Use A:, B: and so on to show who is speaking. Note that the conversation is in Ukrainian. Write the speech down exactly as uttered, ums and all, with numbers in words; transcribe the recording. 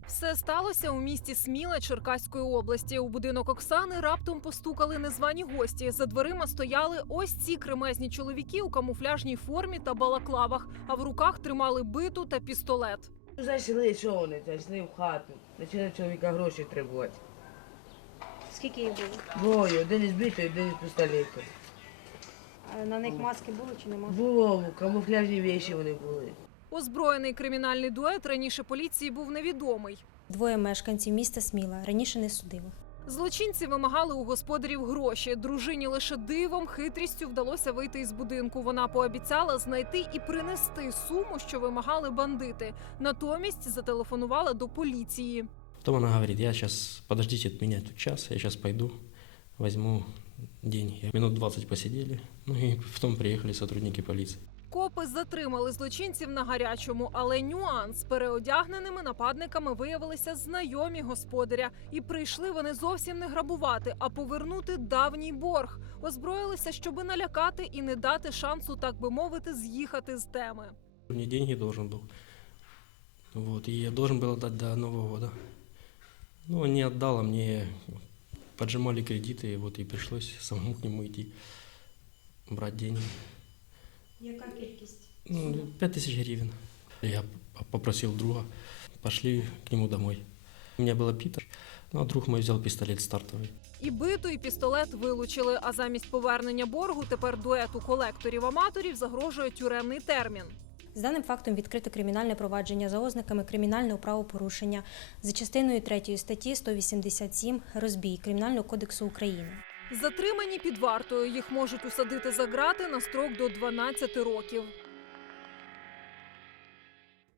A: Все сталося у місті Сміла Черкаської області. У будинок Оксани раптом постукали незвані гості. За дверима стояли ось ці кремезні чоловіки у камуфляжній формі та балаклавах, а в руках тримали биту та пістолет.
B: Зайшли, що вони? Зайшли в хату. Почали чоловіка гроші требувати.
C: Скільки їх було?
B: Двоє, один із битою, один із пістолетом.
C: А на них маски були чи нема?
B: Було, камуфляжні віші вони були.
A: Озброєний кримінальний дует раніше поліції був невідомий.
D: Двоє мешканців міста Сміла, раніше не судили.
A: Злочинці вимагали у господарів гроші. Дружині лише дивом, хитрістю вдалося вийти із будинку. Вона пообіцяла знайти і принести суму, що вимагали бандити. Натомість зателефонувала до поліції.
E: Потом она говорит: я сейчас, подождите от меня тут час, я сейчас пойду, возьму деньги. Минут двадцать посидели, ну и потом приехали сотрудники полиции.
A: Копи затримали злочинців на гарячому, але нюанс – переодягненими нападниками виявилися знайомі господаря. І прийшли вони зовсім не грабувати, а повернути давній борг. Озброїлися, щоби налякати і не дати шансу, так би мовити, з'їхати з теми.
E: Мне деньги должен был, вот, и я должен был отдать до Нового года. Ну, он не отдал, а мне поджимали кредиты, вот, и пришлось самому к нему идти, брать деньги.
D: Яка кількість?
E: Ну, пять тысяч гривен. Я попросил друга, пошли к нему домой. У меня было Питер, ну а друг мой взял пистолет стартовый.
A: І биту, і пістолет вилучили, а замість повернення боргу тепер дуету колекторів-аматорів загрожує тюремний термін.
D: З даним фактом відкрито кримінальне провадження за ознаками кримінального правопорушення за частиною третьої статті сто вісімдесят сім «Розбій» Кримінального кодексу України.
A: Затримані під вартою. Їх можуть усадити за ґрати на строк до дванадцяти років.